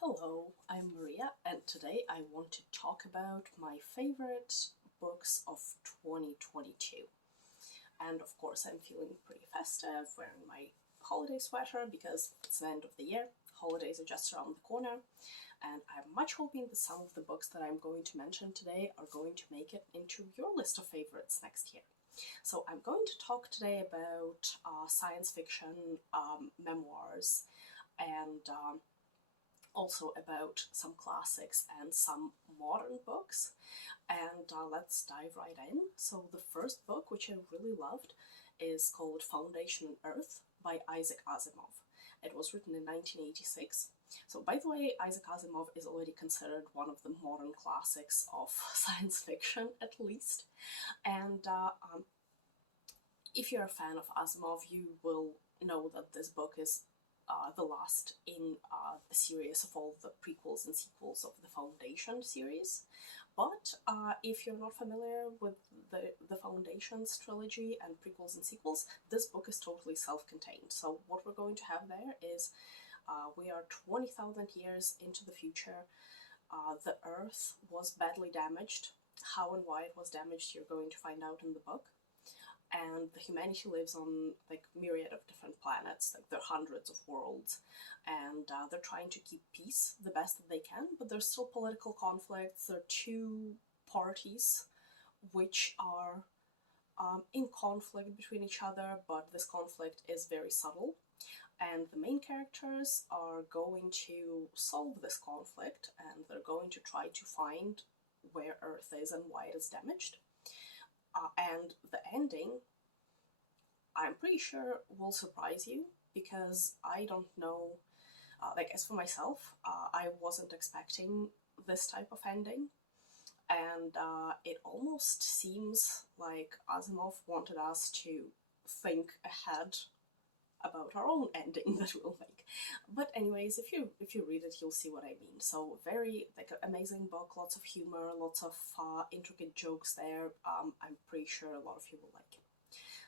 Hello, I'm Maria, and today I want to talk about my favorite books of 2022. And of course, I'm feeling pretty festive, wearing my holiday sweater because it's the end of the year. Holidays are just around the corner, and I'm much hoping that some of the books that I'm going to mention today are going to make it into your list of favorites next year. So I'm going to talk today about science fiction memoirs and also about some classics and some modern books. And let's dive right in. So the first book, which I really loved, is called Foundation on Earth by Isaac Asimov. It was written in 1986. So by the way, Isaac Asimov is already considered one of the modern classics of science fiction, at least. And if you're a fan of Asimov, you will know that this book is the last in the series of all the prequels and sequels of the Foundation series. But if you're not familiar with the Foundation's trilogy and prequels and sequels, this book is totally self-contained. So what we're going to have there is we are 20,000 years into the future. The Earth was badly damaged. How and why it was damaged, you're going to find out in the book. And the humanity lives on like myriad of different planets, like there are hundreds of worlds, and they're trying to keep peace the best that they can, but there's still political conflicts. There are two parties which are in conflict between each other, but this conflict is very subtle, and the main characters are going to solve this conflict, and they're going to try to find where Earth is and why it is damaged. And the ending, I'm pretty sure, will surprise you because I don't know. As for myself, I wasn't expecting this type of ending, and it almost seems like Asimov wanted us to think ahead about our own ending that we'll make. But anyways, if you read it, you'll see what I mean. So very amazing book, lots of humor, lots of intricate jokes there. I'm pretty sure a lot of you will like it.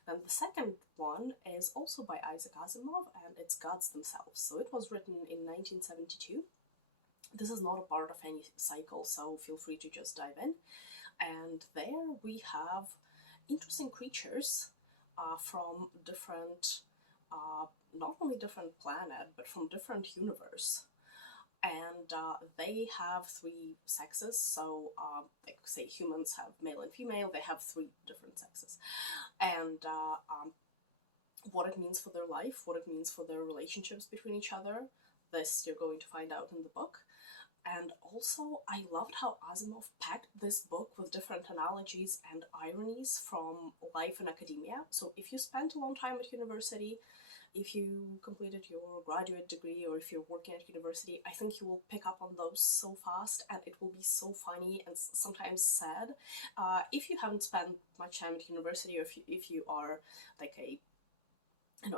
Then the second one is also by Isaac Asimov, and it's Gods Themselves. So it was written in 1972. This is not a part of any cycle, so feel free to just dive in. And there we have interesting creatures from different not only different planet, but from different universe. And they have three sexes, so like say humans have male and female, they have three different sexes. And what it means for their life, what it means for their relationships between each other, this you're going to find out in the book. And also, I loved how Asimov packed this book with different analogies and ironies from life in academia. So if you spent a long time at university, if you completed your graduate degree, or if you're working at university, I think you will pick up on those so fast, and it will be so funny and sometimes sad. If you haven't spent much time at university, or if you are like a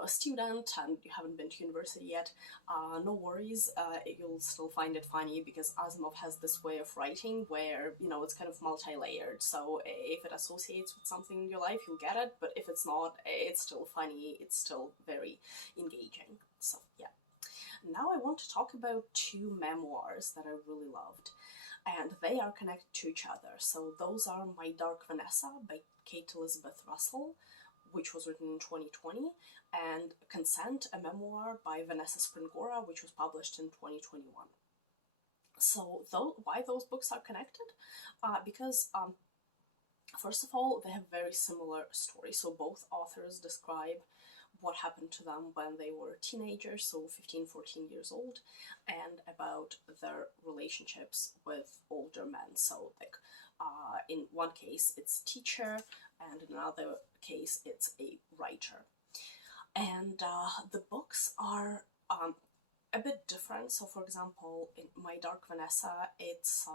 student and you haven't been to university yet, no worries, you'll still find it funny because Asimov has this way of writing where, it's kind of multi-layered. So if it associates with something in your life, you'll get it, but if it's not, it's still funny, it's still very engaging. So yeah. Now I want to talk about two memoirs that I really loved, and they are connected to each other. So those are My Dark Vanessa by Kate Elizabeth Russell, which was written in 2020, and Consent, a memoir by Vanessa Springora, which was published in 2021. So why those books are connected? Because first of all, they have very similar stories. So both authors describe what happened to them when they were teenagers, so 15, 14 years old, and about their relationships with older men. So in one case, it's a teacher, and in another case, it's a writer. And the books are a bit different. So for example, in My Dark Vanessa, it's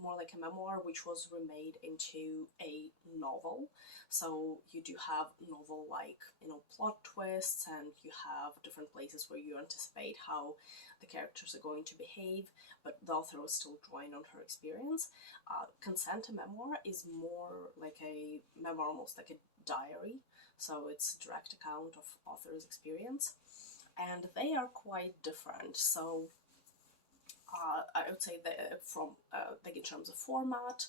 more like a memoir which was remade into a novel. So you do have novel-like, plot twists, and you have different places where you anticipate how the characters are going to behave, but the author was still drawing on her experience. Consent, a memoir, is more like a memoir, almost like a diary. So it's a direct account of author's experience. And they are quite different. So I would say that from like in terms of format,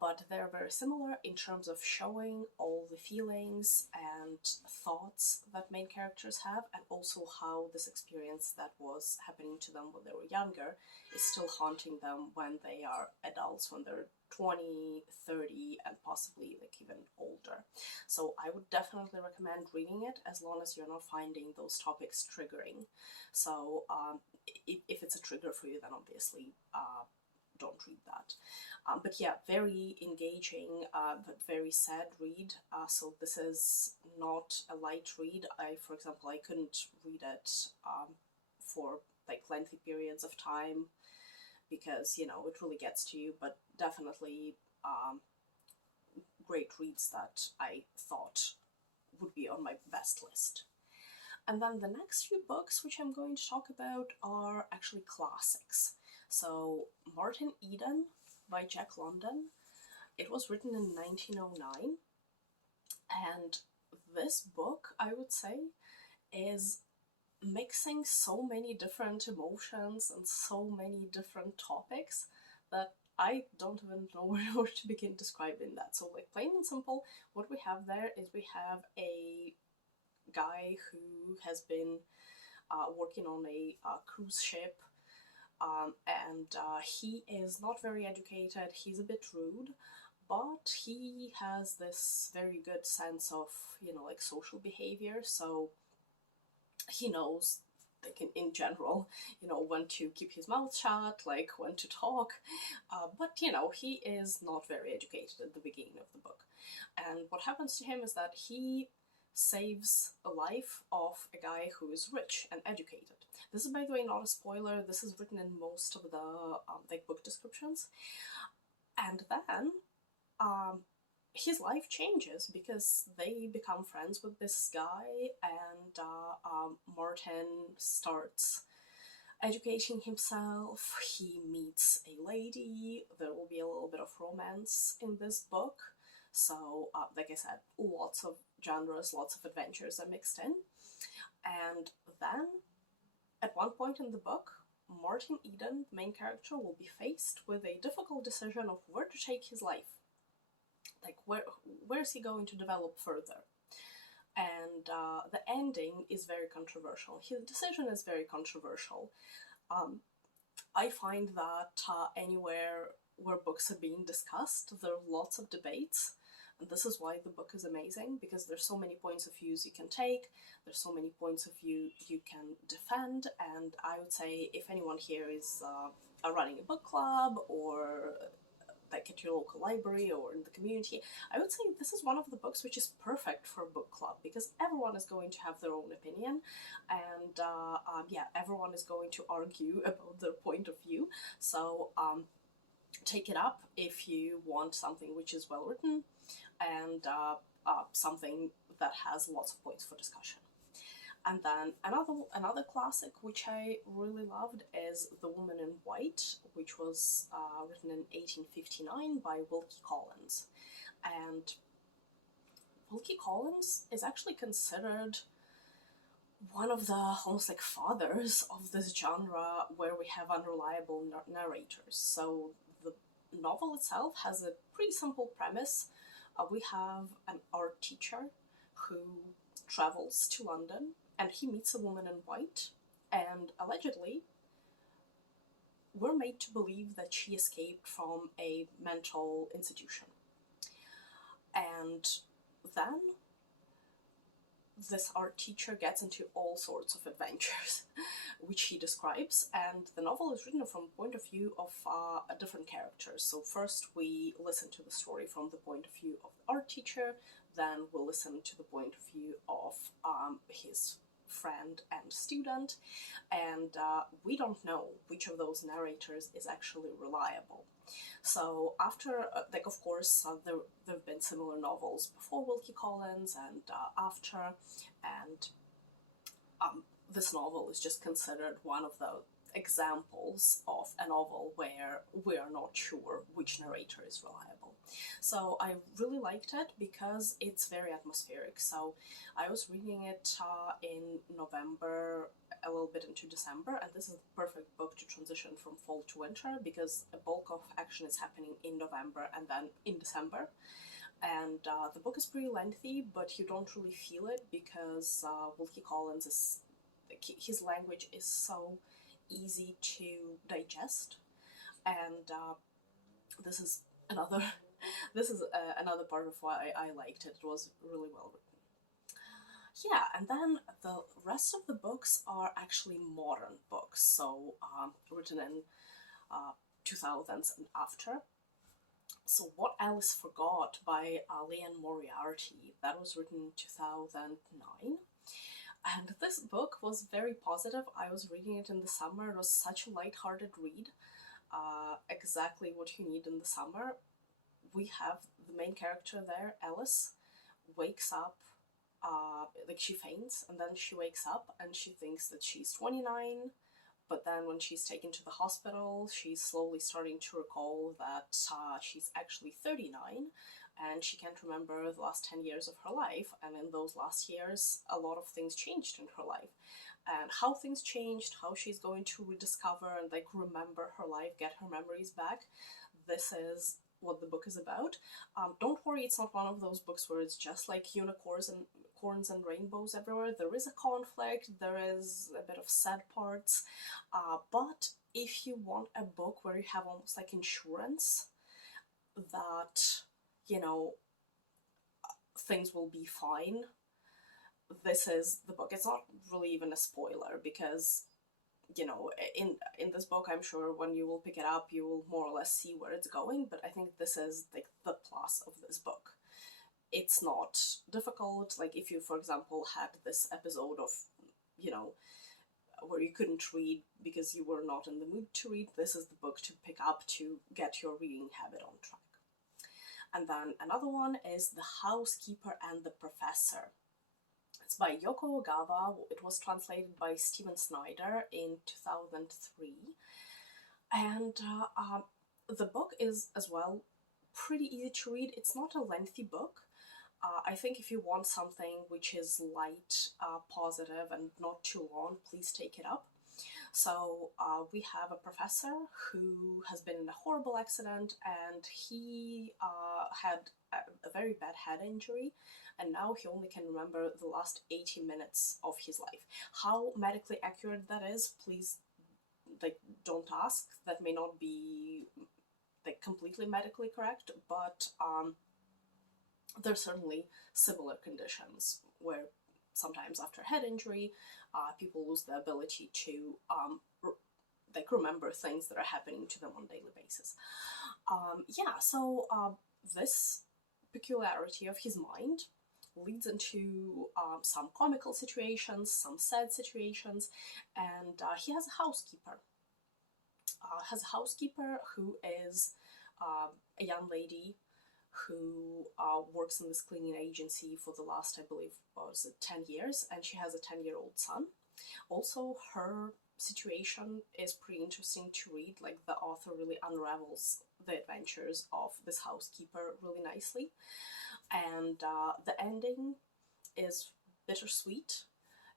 but they're very similar in terms of showing all the feelings and thoughts that main characters have, and also how this experience that was happening to them when they were younger is still haunting them when they are adults, when they're 20, 30, and possibly like even older. So I would definitely recommend reading it as long as you're not finding those topics triggering. So if it's a trigger for you, then obviously don't read that. But yeah, very engaging, but very sad read. So this is not a light read. For example, I couldn't read it for like lengthy periods of time because, you know, it really gets to you, but definitely great reads that I thought would be on my best list. And then the next few books which I'm going to talk about are actually classics. So Martin Eden by Jack London. It was written in 1909, and this book, I would say, is mixing so many different emotions and so many different topics that I don't even know where to begin describing that. So like plain and simple, what we have there is we have a guy who has been working on a cruise ship, and he is not very educated, he's a bit rude, but he has this very good sense of, you know, like social behavior, so he knows, like in general, you know, when to keep his mouth shut, like when to talk, but you know, he is not very educated at the beginning of the book. And what happens to him is that he saves a life of a guy who is rich and educated. This is, by the way, not a spoiler. This is written in most of the like book descriptions. And then his life changes because they become friends with this guy, and Martin starts educating himself. He meets a lady. There will be a little bit of romance in this book. So, like I said, lots of genres, lots of adventures are mixed in. And then, at one point in the book, Martin Eden, the main character, will be faced with a difficult decision of where to take his life. Like, where is he going to develop further? And the ending is very controversial. His decision is very controversial. I find that anywhere where books are being discussed, there are lots of debates. And this is why the book is amazing, because there's so many points of views you can take, there's so many points of view you can defend, and I would say if anyone here is running a book club or like at your local library or in the community, I would say this is one of the books which is perfect for a book club, because everyone is going to have their own opinion, and yeah, everyone is going to argue about their point of view. So take it up if you want something which is well written and something that has lots of points for discussion. And then another classic which I really loved is The Woman in White, which was written in 1859 by Wilkie Collins. And Wilkie Collins is actually considered one of the almost like fathers of this genre where we have unreliable narrators. So the novel itself has a pretty simple premise. We have an art teacher who travels to London, and he meets a woman in white, and allegedly we're made to believe that she escaped from a mental institution. And then this art teacher gets into all sorts of adventures, which he describes, and the novel is written from the point of view of different characters. So first we listen to the story from the point of view of the art teacher, then we'll listen to the point of view of his friend and student, and we don't know which of those narrators is actually reliable. So after, like of course, there have been similar novels before Wilkie Collins and after, and this novel is just considered one of the examples of a novel where we are not sure which narrator is reliable. So I really liked it because it's very atmospheric. So I was reading it in November a little bit into December, and this is the perfect book to transition from fall to winter, because a bulk of action is happening in November and then in December. And the book is pretty lengthy, but you don't really feel it because Wilkie Collins is, his language is so easy to digest, and this is another another part of why I liked it. It was really well written. Yeah, and then the rest of the books are actually modern books, so written in 2000s and after. So What Alice Forgot by Liane Moriarty, that was written in 2009. And this book was very positive. I was reading it in the summer. It was such a light-hearted read. Exactly what you need in the summer. We have the main character there, Alice, wakes up, like she faints, and then she wakes up and she thinks that she's 29, but then when she's taken to the hospital, she's slowly starting to recall that she's actually 39, and she can't remember the last 10 years of her life, and in those last years, a lot of things changed in her life. And how things changed, how she's going to rediscover and like remember her life, get her memories back, this is what the book is about. Don't worry, it's not one of those books where it's just like unicorns and rainbows everywhere. There is a conflict, there is a bit of sad parts, but if you want a book where you have almost like insurance that, you know, things will be fine, this is the book. It's not really even a spoiler because, you know, in this book, I'm sure when you will pick it up, you will more or less see where it's going, but I think this is like the plus of this book. It's not difficult. Like if you, for example, had this episode of, you know, where you couldn't read because you were not in the mood to read, this is the book to pick up to get your reading habit on track. And then another one is The Housekeeper and the Professor. It's by Yoko Ogawa. It was translated by Snyder in 2003. And the book is, as well, pretty easy to read. It's not a lengthy book. I think if you want something which is light, positive, and not too long, please take it up. So we have a professor who has been in a horrible accident, and he had a very bad head injury, and now he only can remember the last 80 minutes of his life. How medically accurate that is, please, like, don't ask. That may not be like completely medically correct, but there's certainly similar conditions where sometimes after head injury, people lose the ability to like remember things that are happening to them on a daily basis. Yeah, so this peculiarity of his mind leads into some comical situations, some sad situations, and he has a housekeeper. Who is a young lady who works in this cleaning agency for the last, I believe, was it 10 years, and she has a 10-year-old son. Also, her situation is pretty interesting to read. Like, the author really unravels the adventures of this housekeeper really nicely. And the ending is bittersweet.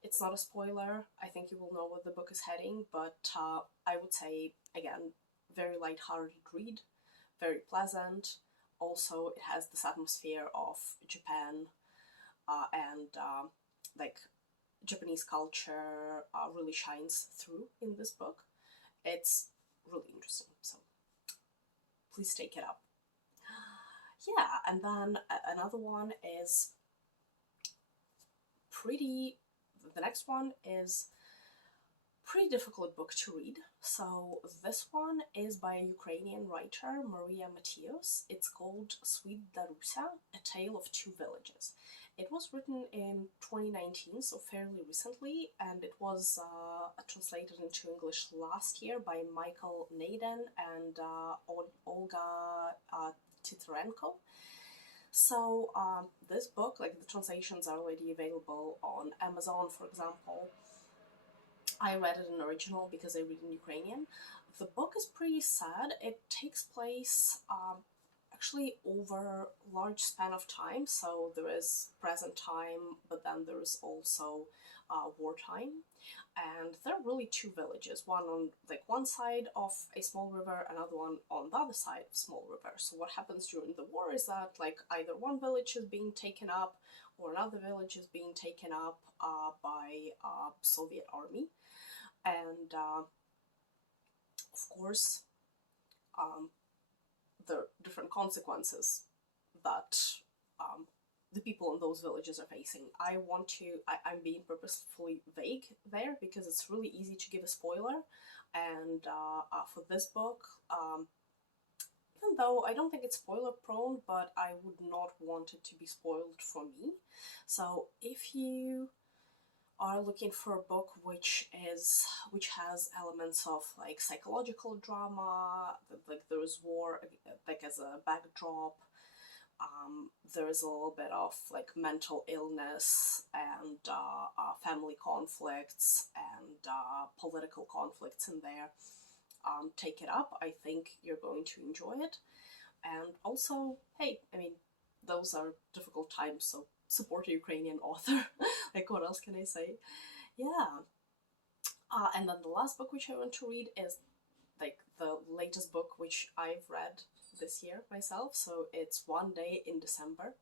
It's not a spoiler. I think you will know where the book is heading, but I would say, again, very light-hearted read, very pleasant. Also, it has this atmosphere of Japan and like Japanese culture really shines through in this book. It's really interesting, so please take it up. Yeah, and then another one is the next one is pretty difficult book to read. So this one is by a Ukrainian writer, Matios. It's called Sweet Darusya, A Tale of Two Villages. It was written in 2019, so fairly recently, and it was translated into English last year by Naydan and Olga Tytarenko. So this book, like the translations are already available on Amazon, for example. I read it in original because I read in Ukrainian. The book is pretty sad. It takes place actually over a large span of time. So there is present time, but then there's also wartime. And there are really two villages, one on like one side of a small river, another one on the other side of a small river. So what happens during the war is that like either one village is being taken up or another village is being taken up by Soviet army. And of course, there are different consequences that the people in those villages are facing. I'm being purposefully vague there because it's really easy to give a spoiler. And for this book, even though I don't think it's spoiler prone, but I would not want it to be spoiled for me. So if you are looking for a book which has elements of like psychological drama, like there's war like as a backdrop, there's a little bit of like mental illness and family conflicts and political conflicts in there, take it up. I think you're going to enjoy it. And also, hey, I mean, those are difficult times, so support a Ukrainian author. Like, what else can I say? Yeah. And then the last book which I want to read is like the latest book which I've read this year myself. So it's One Day in December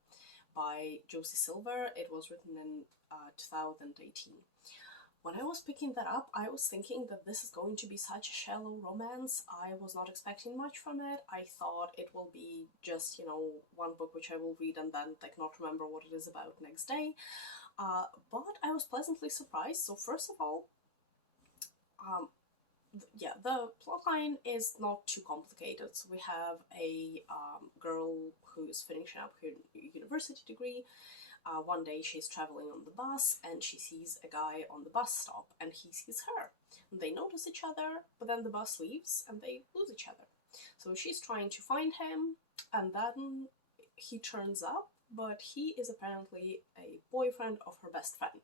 by Josie Silver. It was written in 2018. When I was picking that up, I was thinking that this is going to be such a shallow romance. I was not expecting much from it. I thought it will be just, you know, one book which I will read and then like not remember what it is about next day. But I was pleasantly surprised. So first of all, yeah, the plotline is not too complicated. So we have a girl who's finishing up her university degree. One day she's traveling on the bus and she sees a guy on the bus stop and he sees her. And they notice each other, but then the bus leaves and they lose each other. So she's trying to find him and then he turns up, but he is apparently a boyfriend of her best friend.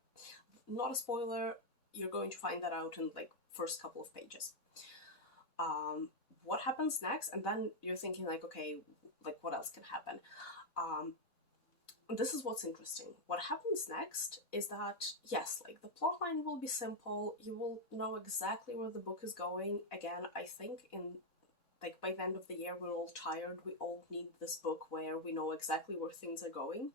Not a spoiler, you're going to find that out in like first couple of pages. What happens next? And then you're thinking like, okay, like what else can happen? This is what's interesting. What happens next is that, yes, like the plotline will be simple. You will know exactly where the book is going. Again, I think like by the end of the year, we're all tired. We all need this book where we know exactly where things are going.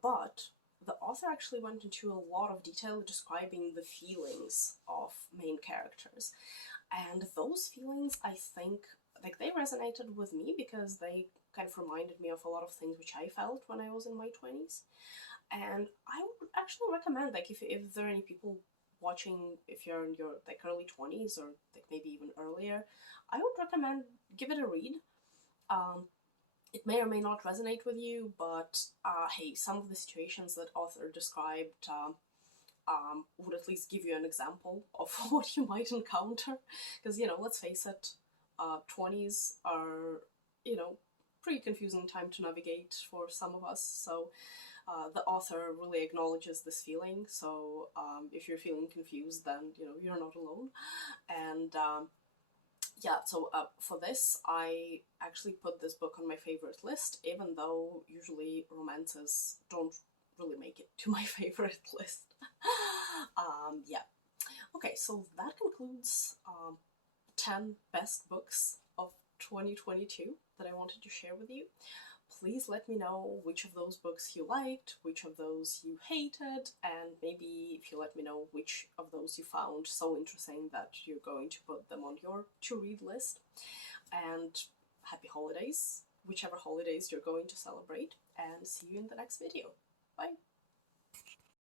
But the author actually went into a lot of detail describing the feelings of main characters. And those feelings, I think, like they resonated with me because they kind of reminded me of a lot of things which I felt when I was in my 20s. And I would actually recommend, like, if there are any people watching, if you're in your, like, early 20s or, like, maybe even earlier, I would recommend give it a read. It may or may not resonate with you, but, hey, some of the situations that author described would at least give you an example of what you might encounter. Because, you know, let's face it, 20s are, you know, pretty confusing time to navigate for some of us. So the author really acknowledges this feeling. So if you're feeling confused, then, you know, you're not alone. And yeah, so for this, I actually put this book on my favorite list, even though usually romances don't really make it to my favorite list. Yeah. Okay, so that concludes 10 best books of 2022 that I wanted to share with you. Please let me know which of those books you liked, which of those you hated, and maybe if you let me know which of those you found so interesting that you're going to put them on your to-read list. And happy holidays, whichever holidays you're going to celebrate, and see you in the next video. Bye!